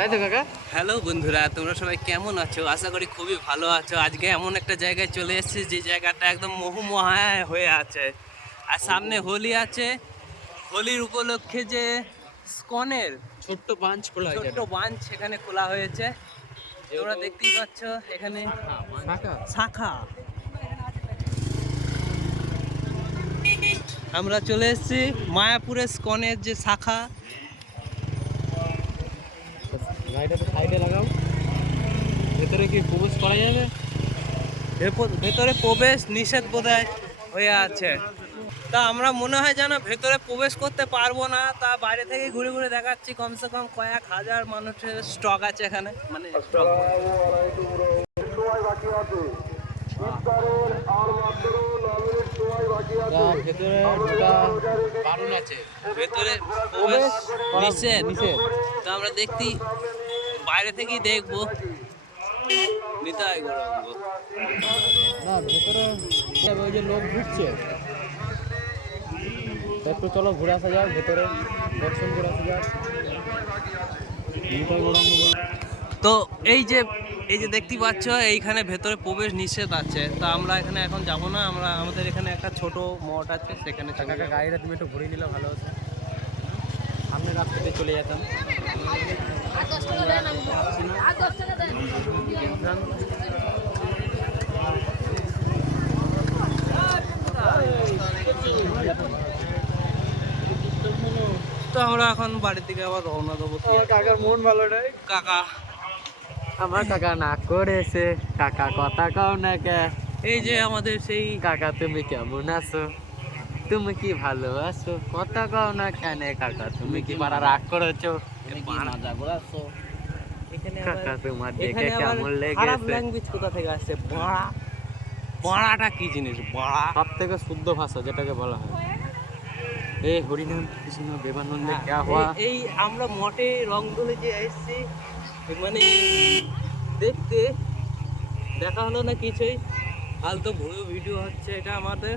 তাই তো কাকা? হ্যালো বন্ধুরা তোমরা সবাই কেমন আছো? আশা করি খুবই ভালো আছো। আজকে এমন একটা জায়গায় চলে এসেছি যে জায়গাটা একদম মোহমহায় হয়ে আছে। আর সামনে হোলি আছে। হোলির উপলক্ষে যে স্কনের ছোট্ট পাঞ্চ খোলা ছোট্ট বাঞ্চ এখানে খোলা হয়েছে। তোমরা দেখতেই পাচ্ছ এখানে শাখা। আমরা চলে এসেছি মায়াপুরের স্কনের যে শাখা। গাড়িটা সাইডে লাগাও। ভেতরে কি প্রবেশ করা যাবে? ভেপ- ভেতরে প্রবেশ নিষেধ বোধহয় হয়ে আছে। তা আমরা মনে হয় যেন ভেতরে প্রবেশ করতে পারব না। তা বাইরে থেকে ঘুরে ঘুরে দেখাচ্ছি। কমসে কম কয়েক হাজার মানুষের স্টক আছে এখানে। মানে স্টক ভেতরে বারণ আছে। ভেতরে প্রবেশ নিষেধ। নিষেধ। তা আমরা দেখতি বাইরে থেকেই দেখব। নিতাই গৌরাঙ্গ না ভেতরে ওই যে লোক ঢুকছে। একটু চলো ঘুরে আসা যাক ভেতরে দর্শন করে আসা যাক। তো এই যে এই যে দেখতে পাচ্ছ এইখানে ভেতরে প্রবেশ নিষেধ আছে। তো আমরা এখানে এখন যাব না আমরা আমাদের এখানে একটা ছোট মঠ আছে সেখানে গাড়িটা তুমি একটু ঘুরে নিলে ভালো হতো। সামনে রাস্তাতে চলে যেতাম। তো আমরা এখন বাড়ির দিকে আবার রওনা দেবো। কাকার মন ভালো নাই। কাকা। আমার কাকা না করেছে। কাকা কথা কও না কে। এই যে আমাদের সেই কাকা তুমি কেমন আছো? তুমি কি ভালো আছো? কথা কও না কেন কাকা তুমি কি পারা রাগ করেছ? তুমি কি মজা করেছ এখানে কাকা তোমার দেখে কেমন লেগেছে? ল্যাঙ্গুয়েজ কোথা থেকে আসছে? বাড়া। বাড়াটা কি জিনিস? বাড়া। সব থেকে শুদ্ধ ভাষা যেটাকে বলা হয়। এ হরিনাম কৃষ্ণ ক্যা হওয়া এই- এই আমরা মঠে রং যে এসেছি মানে দেখতে দেখা হলো না কিছুই। ফালতু ভুয়ো ভিডিও হচ্ছে এটা আমাদের।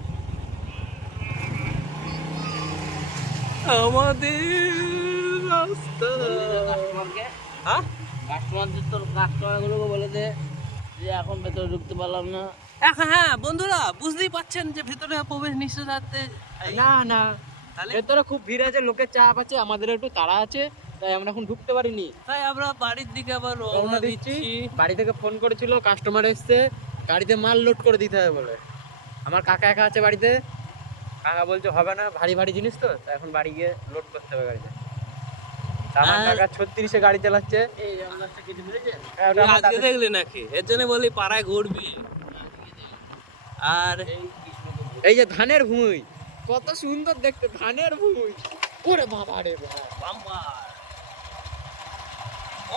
আমাদের রাস্তা হ্যাঁ? কাস্টমারদের তোর কাস্টমারগুলোকে বলে দে যে এখন ভেতরে ঢুকতে পারলাম না। এখন হ্যাঁ বন্ধুরা বুঝতেই পাচ্ছেন যে ভেতরে প্রবেশ নিষেধাজ্ঞে না না। ভেতরে খুব ভিড় আছে লোকের চাপ আছে আমাদের একটু তাড়া আছে তাই আমরা এখন ঢুকতে পারিনি। তাই আমরা বাড়ির দিকে আবার রওনা দিচ্ছি। বাড়ি থেকে ফোন করেছিল কাস্টমার এসছে গাড়িতে মাল লোড করে দিতে হবে বলে। আমার কাকা একা আছে বাড়িতে। কাকা বলছে হবে না ভারী ভারী জিনিস তো। এখন বাড়ি গিয়ে লোড করতে হবে গাড়িতে। আমার কাকা ছত্রিশে গাড়ি চালাচ্ছে। হ্যাঁ, ওটা তুই আমার আজকে দেখলি নাকি? এর জন্য বলি পাড়ায় ঘুরবি। আর এই যে ধানের ভুঁই। কত সুন্দর দেখতে ধানের ভুঁই। ওরে বাবা রে বাবা।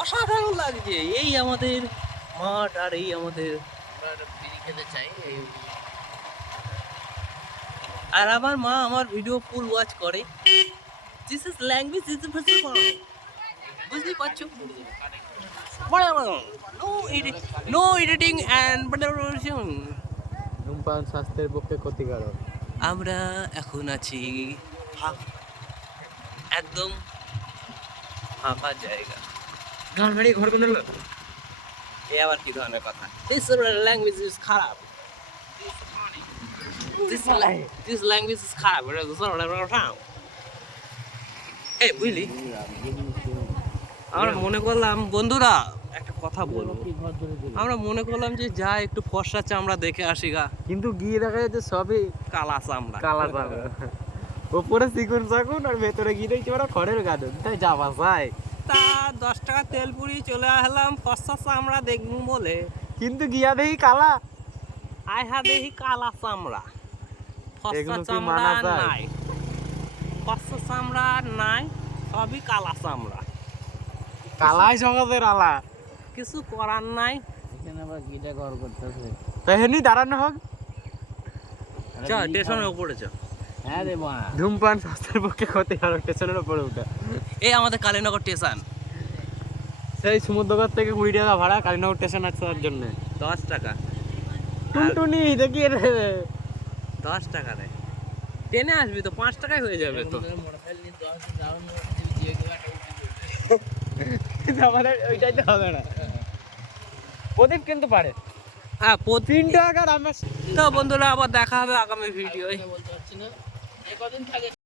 অসাধারণ লাগছে। এই আমাদের মাঠ আর এই আমাদের আর আমার মা আমার ভিডিও ফুল ওয়াচ করে। ইজ ল্যাঙ্গুয়েজ ইজ বুঝতে পারছ নো নো এডিটিং অ্যান্ড ধূমপান স্বাস্থ্যের পক্ষে ক্ষতিকারক। আমরা এখন আছি একদম ফাঁকা জায়গা। গান মারি ঘর কোন এলো এ আবার কি ধরনের কথা? দিস ল্যাঙ্গুয়েজ ইজ খারাপ। দিস দিস ল্যাঙ্গুয়েজ ইজ খারাপ। এই বুঝলি? আমরা মনে করলাম বন্ধুরা একটা কথা বলব। আমরা মনে করলাম যে যা একটু ফর্সা চামড়া দেখে আসি গা। কিন্তু গিয়ে দেখা যাচ্ছে সবই কালা চামড়া। কালা যাবে ওপরে চিকুন চাকুন আর ভেতরে গিয়ে দেখছি ওরা খড়ের গাদন। তাই যাবা যায় তা দশ টাকা তেল পুরি চলে আসলাম ফর্সা চামড়া দেখব বলে। কিন্তু গিয়া দেখি কালা। আইহা দেখি কালা চামড়া। ফর্সা চামড়া নাই। ফর্সা চামড়া নাই সবই কালা চামড়া। কালাই সমাজের আলা। কিছু করার নাই। এখানে আবার গিটা ঘর করতেছে। তাই হেনি দাঁড়ানো হোক। চ স্টেশনের উপরে চ হ্যাঁ রে মা। ধূমপান স্বাস্থ্যের পক্ষে ক্ষতিকারক স্টেশনের উপরে উঠা। এই আমাদের কালীনগর স্টেশন। সেই সমুদ্রগর থেকে কুড়ি টাকা ভাড়া কালীনগর স্টেশন আসার জন্য। দশ টাকা। টুনটুনি দেখি রে। দশ টাকা রে। ট্রেনে আসবি তো পাঁচ টাকায় হয়ে যাবে তো। ওইটাই তো হবে না। প্রদীপ কিন্তু পারে। হ্যাঁ তিন টাকার আমার তো বন্ধুরা আবার দেখা হবে আগামী ভিডিও বলতে পারছি না। কদিন থাকে?